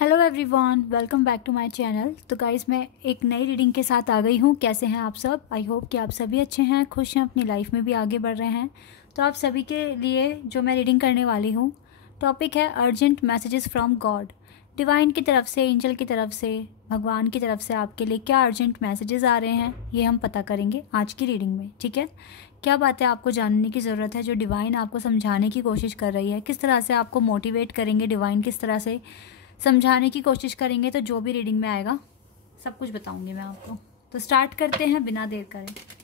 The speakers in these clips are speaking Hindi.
Hello everyone, welcome back to my channel. तो गाइस, मैं एक नई रीडिंग के साथ आ गई हूँ। कैसे हैं आप सब? आई होप कि आप सभी अच्छे हैं, खुश हैं, अपनी लाइफ में भी आगे बढ़ रहे हैं। तो आप सभी के लिए जो मैं रीडिंग करने वाली हूँ, टॉपिक है urgent messages from God. Divine की तरफ से, एंजल की तरफ से, भगवान की तरफ से आपके लिए क्या अर्जेंट मैसेजेस आ रहे हैं, ये हम पता करेंगे आज की रीडिंग में। ठीक है, क्या बातें आपको जानने की ज़रूरत है जो डिवाइन आपको समझाने की कोशिश कर रही है, किस तरह से आपको मोटिवेट करेंगे डिवाइन, किस तरह से समझाने की कोशिश करेंगे। तो जो भी रीडिंग में आएगा सब कुछ बताऊंगी मैं आपको। तो स्टार्ट करते हैं बिना देर करे।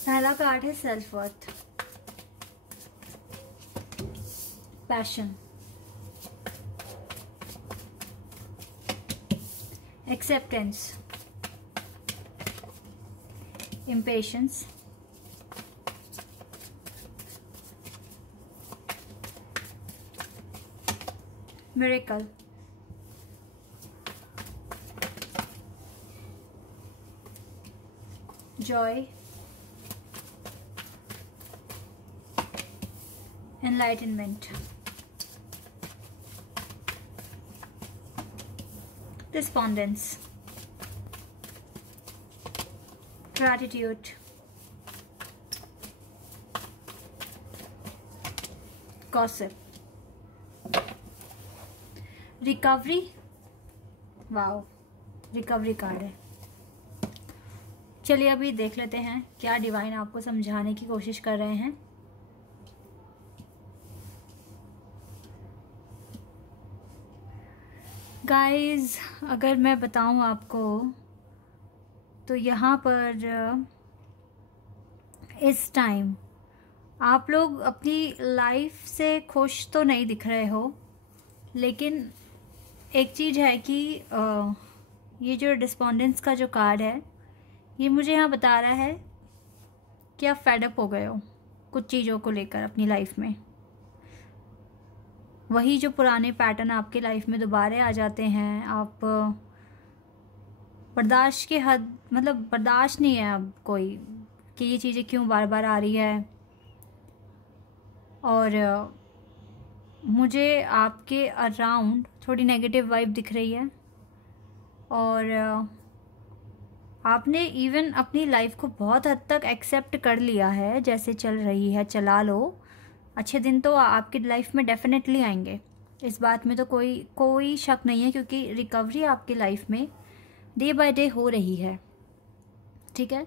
पहला कार्ड है self worth, passion, acceptance, impatience, miracle, Joy, enlightenment, despondence, gratitude, gossip, recovery। Wow, recovery card है। चलिए अभी देख लेते हैं क्या डिवाइन आपको समझाने की कोशिश कर रहे हैं। गाइस, अगर मैं बताऊं आपको तो यहाँ पर इस टाइम आप लोग अपनी लाइफ से खुश तो नहीं दिख रहे हो, लेकिन एक चीज़ है कि ये जो डिस्पोंडेंस का जो कार्ड है, ये मुझे यहाँ बता रहा है कि आप फेड अप हो गए हो कुछ चीज़ों को लेकर अपनी लाइफ में। वही जो पुराने पैटर्न आपके लाइफ में दोबारा आ जाते हैं। आप बर्दाश्त के हद, मतलब बर्दाश्त नहीं है अब कोई कि ये चीज़ें क्यों बार बार आ रही है। और मुझे आपके अराउंड थोड़ी नेगेटिव वाइब दिख रही है। और आपने इवन अपनी लाइफ को बहुत हद तक एक्सेप्ट कर लिया है, जैसे चल रही है चला लो। अच्छे दिन तो आपकी लाइफ में डेफिनेटली आएंगे, इस बात में तो कोई शक नहीं है, क्योंकि रिकवरी आपकी लाइफ में डे बाय डे हो रही है। ठीक है,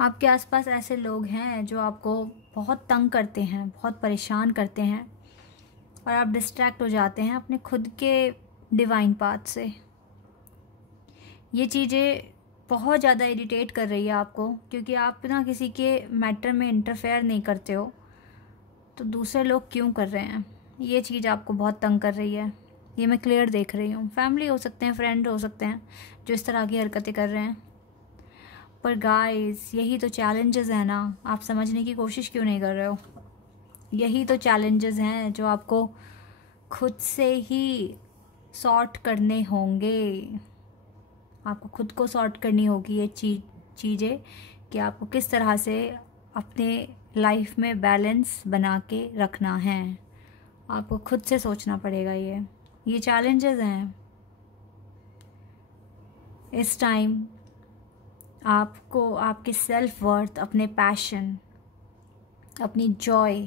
आपके आसपास ऐसे लोग हैं जो आपको बहुत तंग करते हैं, बहुत परेशान करते हैं, और आप डिस्ट्रैक्ट हो जाते हैं अपने खुद के डिवाइन पाथ से। ये चीज़ें बहुत ज़्यादा इरिटेट कर रही है आपको, क्योंकि आप ना किसी के मैटर में इंटरफेयर नहीं करते हो, तो दूसरे लोग क्यों कर रहे हैं, ये चीज़ आपको बहुत तंग कर रही है। ये मैं क्लियर देख रही हूँ। फैमिली हो सकते हैं, फ्रेंड हो सकते हैं जो इस तरह की हरकतें कर रहे हैं। पर गाइस, यही तो चैलेंजेस हैं ना, आप समझने की कोशिश क्यों नहीं कर रहे हो? यही तो चैलेंजेस हैं जो आपको खुद से ही सॉर्ट करने होंगे। आपको खुद को सॉर्ट करनी होगी ये चीज़ें कि आपको किस तरह से अपने लाइफ में बैलेंस बना के रखना है। आपको खुद से सोचना पड़ेगा। ये चैलेंजेस हैं। इस टाइम आपको आपके सेल्फ वर्थ, अपने पैशन, अपनी जॉय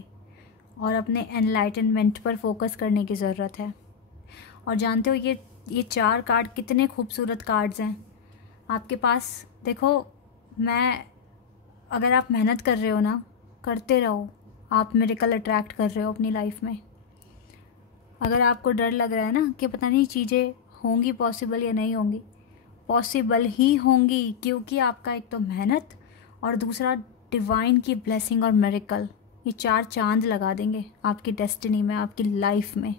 और एनलाइटनमेंट एनलाइटनमेंट पर फोकस करने की ज़रूरत है। और जानते हो ये 4 कार्ड कितने खूबसूरत कार्ड्स हैं आपके पास। देखो, अगर आप मेहनत कर रहे हो ना, करते रहो। आप मिरेकल अट्रैक्ट कर रहे हो अपनी लाइफ में। अगर आपको डर लग रहा है ना कि पता नहीं चीज़ें होंगी पॉसिबल या नहीं होंगी, पॉसिबल ही होंगी, क्योंकि आपका एक तो मेहनत और दूसरा डिवाइन की ब्लेसिंग और मिरेकल, ये 4 चांद लगा देंगे आपकी डेस्टिनी में, आपकी लाइफ में।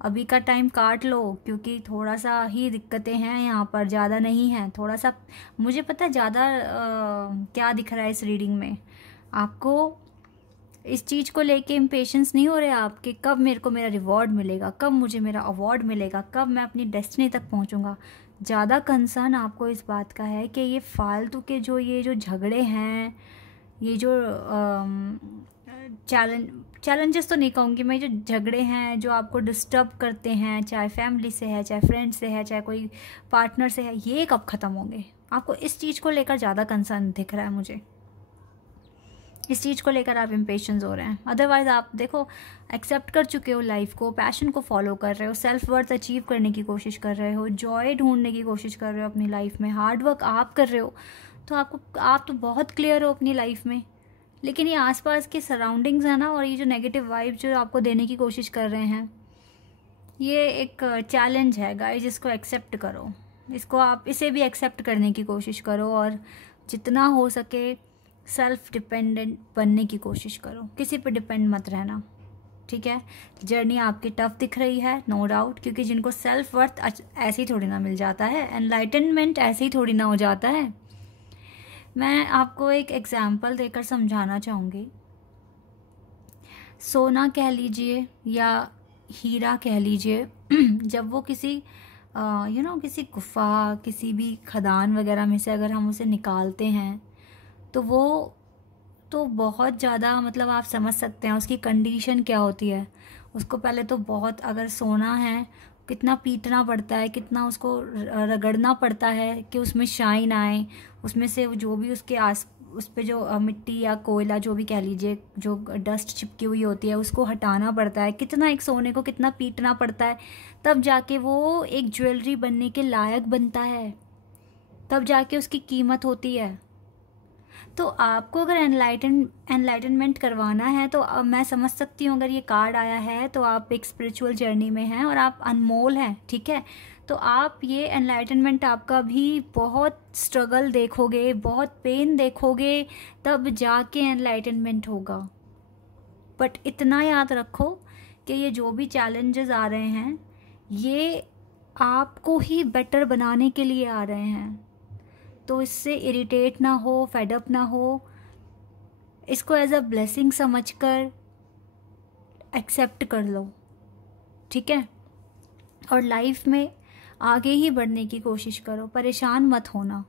अभी का टाइम काट लो, क्योंकि थोड़ा सा ही दिक्कतें हैं यहाँ पर, ज़्यादा नहीं है। थोड़ा सा मुझे पता है ज़्यादा क्या दिख रहा है इस रीडिंग में आपको। इस चीज़ को लेके इम्पेशंस नहीं हो रहे आप कि कब मेरे को मेरा रिवॉर्ड मिलेगा, कब मुझे मेरा अवार्ड मिलेगा, कब मैं अपनी डेस्टिनी तक पहुँचूँगा। ज़्यादा कंसर्न आपको इस बात का है कि ये फालतू के ये जो झगड़े हैं, ये जो चैलेंजेस तो नहीं कहूँगी मैं, जो झगड़े हैं जो आपको डिस्टर्ब करते हैं, चाहे फैमिली से है, चाहे फ्रेंड से है, चाहे कोई पार्टनर से है, ये कब ख़त्म होंगे। आपको इस चीज़ को लेकर ज़्यादा कंसर्न दिख रहा है मुझे, इस चीज़ को लेकर आप इम्पेशंस हो रहे हैं। अदरवाइज़ आप देखो एक्सेप्ट कर चुके हो लाइफ को, पैशन को फॉलो कर रहे हो, सेल्फ वर्थ अचीव करने की कोशिश कर रहे हो, जॉय ढूंढने की कोशिश कर रहे हो अपनी लाइफ में, हार्ड वर्क आप कर रहे हो, तो आप तो बहुत क्लियर हो अपनी लाइफ में। लेकिन ये आसपास के सराउंडिंग्स है ना, और ये जो नेगेटिव वाइब जो आपको देने की कोशिश कर रहे हैं, ये एक चैलेंज है गाइस, जिसको एक्सेप्ट करो। इसे भी एक्सेप्ट करने की कोशिश करो, और जितना हो सके सेल्फ डिपेंडेंट बनने की कोशिश करो, किसी पे डिपेंड मत रहना, ठीक है। जर्नी आपकी टफ दिख रही है, नो डाउट, क्योंकि जिनको सेल्फ वर्थ ऐसे ही थोड़ी ना मिल जाता है, एनलाइटनमेंट ऐसे ही थोड़ी ना हो जाता है। मैं आपको एक एग्जाम्पल देकर समझाना चाहूँगी। सोना कह लीजिए या हीरा कह लीजिए, जब वो किसी किसी गुफा, किसी भी खदान वगैरह में से अगर हम उसे निकालते हैं, तो वो तो बहुत ज़्यादा, मतलब आप समझ सकते हैं उसकी कंडीशन क्या होती है। उसको पहले तो बहुत, अगर सोना है, कितना पीटना पड़ता है, कितना उसको रगड़ना पड़ता है कि उसमें शाइन आए, उसमें से जो भी उस पे जो मिट्टी या कोयला जो भी कह लीजिए, जो डस्ट चिपकी हुई होती है, उसको हटाना पड़ता है। कितना एक सोने को कितना पीटना पड़ता है, तब जाके वो एक ज्वेलरी बनने के लायक बनता है, तब जाके उसकी कीमत होती है। तो आपको अगर एनलाइटनमेंट करवाना है, तो अब मैं समझ सकती हूँ, अगर ये कार्ड आया है तो आप एक स्पिरिचुअल जर्नी में हैं और आप अनमोल हैं, ठीक है। तो आप ये एनलाइटनमेंट आपका भी बहुत स्ट्रगल देखोगे, बहुत पेन देखोगे, तब जाके एनलाइटनमेंट होगा। बट इतना याद रखो कि ये जो भी चैलेंजेस आ रहे हैं, ये आपको ही बेटर बनाने के लिए आ रहे हैं। तो इससे इरिटेट ना हो, फेडअप ना हो, इसको एज अ ब्लेसिंग समझकर एक्सेप्ट कर लो, ठीक है। और लाइफ में आगे ही बढ़ने की कोशिश करो, परेशान मत होना।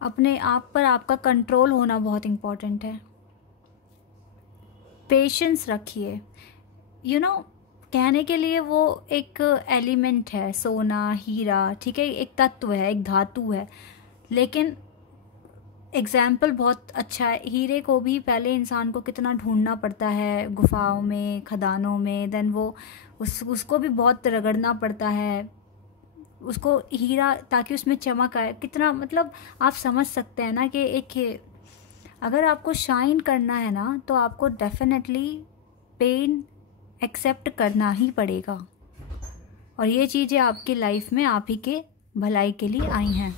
अपने आप पर आपका कंट्रोल होना बहुत इम्पोर्टेंट है। पेशेंस रखिए। कहने के लिए वो एक एलिमेंट है, सोना, हीरा, ठीक है, एक तत्व है, एक धातु है, लेकिन एग्जाम्पल बहुत अच्छा है। हीरे को भी पहले इंसान को कितना ढूंढना पड़ता है, गुफाओं में, खदानों में, देन वो उसको भी बहुत रगड़ना पड़ता है, उसको हीरा, ताकि उसमें चमक आए। कितना, मतलब आप समझ सकते हैं ना कि अगर आपको शाइन करना है ना, तो आपको डेफिनेटली पेन एक्सेप्ट करना ही पड़ेगा। और ये चीज़ें आपकी लाइफ में आप ही के भलाई के लिए आई हैं।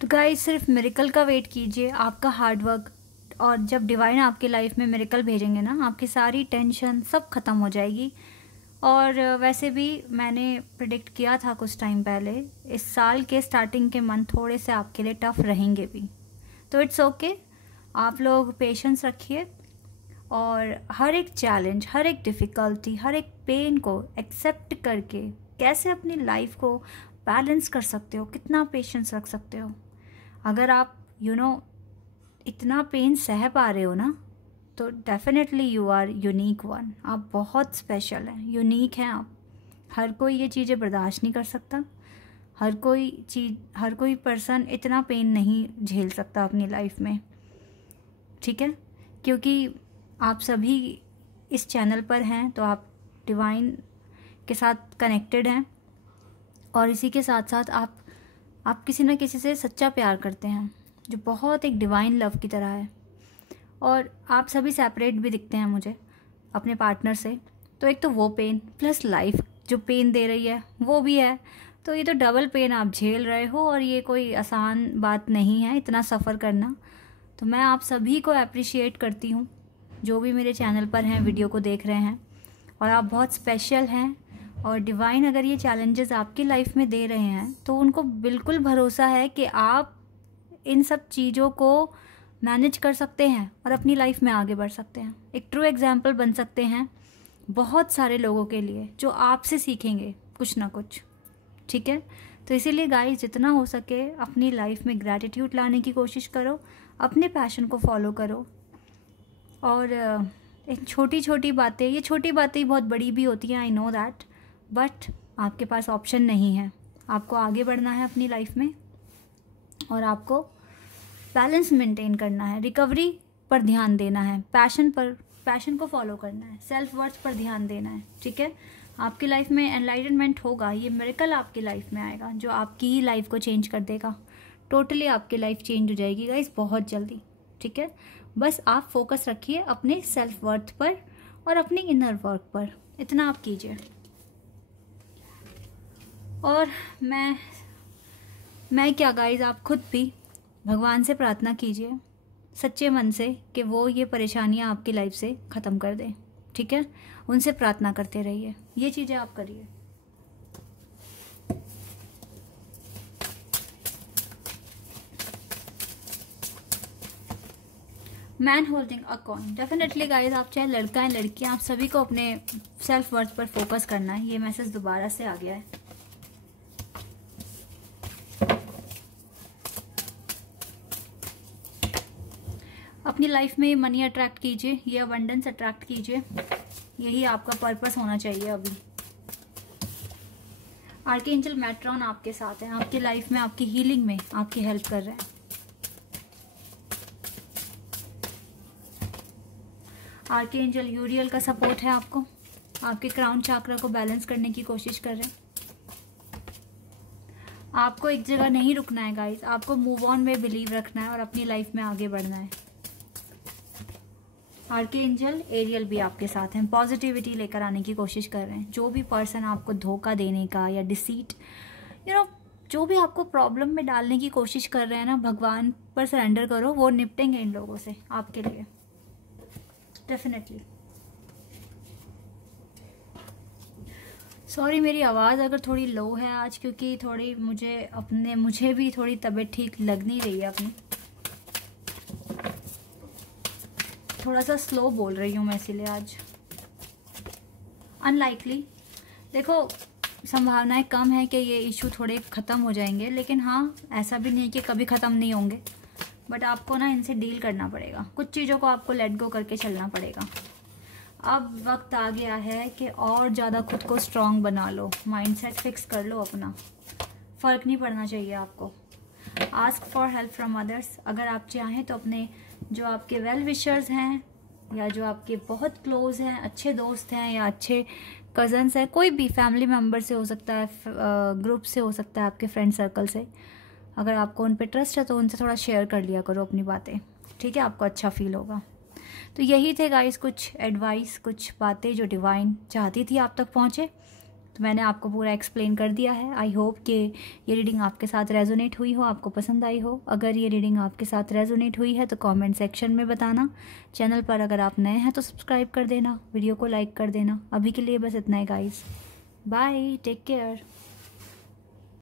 तो गाइस, सिर्फ मिरेकल का वेट कीजिए, आपका हार्डवर्क, और जब डिवाइन आपकी लाइफ में मिरेकल भेजेंगे ना, आपकी सारी टेंशन सब ख़त्म हो जाएगी। और वैसे भी मैंने प्रिडिक्ट किया था कुछ टाइम पहले, इस साल के स्टार्टिंग के मंथ थोड़े से आपके लिए टफ़ रहेंगे भी, तो इट्स ओके। आप लोग पेशेंस रखिए, और हर एक चैलेंज, हर एक डिफ़िकल्टी, हर एक पेन को एक्सेप्ट करके कैसे अपनी लाइफ को बैलेंस कर सकते हो, कितना पेशेंस रख सकते हो। अगर आप इतना पेन सह पा रहे हो ना, तो definitely you are unique one. आप बहुत स्पेशल हैं, यूनिक हैं आप। हर कोई ये चीज़ें बर्दाश्त नहीं कर सकता, हर कोई पर्सन इतना पेन नहीं झेल सकता अपनी लाइफ में, ठीक है। क्योंकि आप सभी इस चैनल पर हैं, तो आप डिवाइन के साथ कनेक्टेड हैं, और इसी के साथ साथ आप किसी न किसी से सच्चा प्यार करते हैं, जो बहुत एक डिवाइन लव की तरह है। और आप सभी सेपरेट भी दिखते हैं मुझे अपने पार्टनर से, तो एक तो वो पेन प्लस लाइफ जो पेन दे रही है वो भी है, तो ये तो डबल पेन आप झेल रहे हो, और ये कोई आसान बात नहीं है इतना सफ़र करना। तो मैं आप सभी को अप्रिशिएट करती हूँ जो भी मेरे चैनल पर हैं, वीडियो को देख रहे हैं, और आप बहुत स्पेशल हैं। और डिवाइन अगर ये चैलेंजेस आपकी लाइफ में दे रहे हैं तो उनको बिल्कुल भरोसा है कि आप इन सब चीज़ों को मैनेज कर सकते हैं और अपनी लाइफ में आगे बढ़ सकते हैं। एक ट्रू एग्जाम्पल बन सकते हैं बहुत सारे लोगों के लिए जो आपसे सीखेंगे कुछ ना कुछ। ठीक है, तो इसीलिए गाइस जितना हो सके अपनी लाइफ में ग्रैटिट्यूड लाने की कोशिश करो, अपने पैशन को फॉलो करो। और एक छोटी छोटी बातें, ये छोटी बातें बहुत बड़ी भी होती हैं, आई नो दैट, बट आपके पास ऑप्शन नहीं है। आपको आगे बढ़ना है अपनी लाइफ में और आपको बैलेंस मेंटेन करना है, रिकवरी पर ध्यान देना है, पैशन को फॉलो करना है, सेल्फ वर्थ पर ध्यान देना है। ठीक है, आपकी लाइफ में एनलाइटनमेंट होगा, ये मिरेकल आपकी लाइफ में आएगा जो आपकी ही लाइफ को चेंज कर देगा। टोटली आपकी लाइफ चेंज हो जाएगी गाइस बहुत जल्दी। ठीक है, बस आप फोकस रखिए अपने सेल्फ वर्थ पर और अपने इनर वर्क पर, इतना आप कीजिए। और मैं क्या गाइस, आप खुद भी भगवान से प्रार्थना कीजिए सच्चे मन से कि वो ये परेशानियां आपकी लाइफ से ख़त्म कर दें। ठीक है, उनसे प्रार्थना करते रहिए, ये चीज़ें आप करिए। Man holding a coin, definitely guys, आप चाहे लड़का है लड़कियां, आप सभी को अपने सेल्फ वर्थ पर फोकस करना है। ये मैसेज दोबारा से आ गया है। अपनी लाइफ में मनी अट्रैक्ट कीजिए, ये अबंडेंस अट्रैक्ट कीजिए, यही आपका पर्पस होना चाहिए अभी। आर्कएंजल मेट्रॉन आपके साथ है, आपकी लाइफ में, आपकी हीलिंग में आपकी हेल्प कर रहे हैं। आर्कएंजल यूरियल का सपोर्ट है आपको, आपके क्राउन चक्र को बैलेंस करने की कोशिश कर रहे हैं। आपको एक जगह नहीं रुकना है गाइस, आपको मूव ऑन में बिलीव रखना है और अपनी लाइफ में आगे बढ़ना है। आर्कएंजल एरियल भी आपके साथ हैं, पॉजिटिविटी लेकर आने की कोशिश कर रहे हैं। जो भी पर्सन आपको धोखा देने का या डिसीट, जो भी आपको प्रॉब्लम में डालने की कोशिश कर रहे हैं ना, भगवान पर सरेंडर करो, वो निपटेंगे इन लोगों से आपके लिए डेफिनेटली। सॉरी मेरी आवाज़ अगर थोड़ी लो है आज, क्योंकि थोड़ी मुझे भी थोड़ी तबीयत ठीक लग नहीं रही है अपनी, थोड़ा सा स्लो बोल रही हूँ मैं इसीलिए आज। अनलाइकली, देखो संभावनाएं कम है कि ये इशू थोड़े ख़त्म हो जाएंगे, लेकिन हाँ ऐसा भी नहीं कि कभी ख़त्म नहीं होंगे, बट आपको ना इनसे डील करना पड़ेगा, कुछ चीज़ों को आपको लेट गो करके चलना पड़ेगा। अब वक्त आ गया है कि और ज़्यादा खुद को स्ट्रांग बना लो, माइंडसेट फिक्स कर लो अपना, फ़र्क नहीं पड़ना चाहिए आपको। Ask for help from others, अगर आप चाहें तो अपने जो आपके वेल विशर्स हैं या जो आपके बहुत क्लोज हैं, अच्छे दोस्त हैं या अच्छे कज़न्स हैं, कोई भी फैमिली मेम्बर से हो सकता है, ग्रुप से हो सकता है, आपके फ्रेंड सर्कल से, अगर आपको उन पे ट्रस्ट है तो उनसे थोड़ा शेयर कर लिया करो अपनी बातें। ठीक है, आपको अच्छा फील होगा। तो यही थे गाइस कुछ एडवाइस, कुछ बातें जो डिवाइन चाहती थी आप तक पहुँचे, तो मैंने आपको पूरा एक्सप्लेन कर दिया है। आई होप कि ये रीडिंग आपके साथ रेजोनेट हुई हो, आपको पसंद आई हो। अगर ये रीडिंग आपके साथ रेजोनेट हुई है तो कमेंट सेक्शन में बताना। चैनल पर अगर आप नए हैं तो सब्सक्राइब कर देना, वीडियो को लाइक कर देना। अभी के लिए बस इतना ही गाइस, बाय, टेक केयर।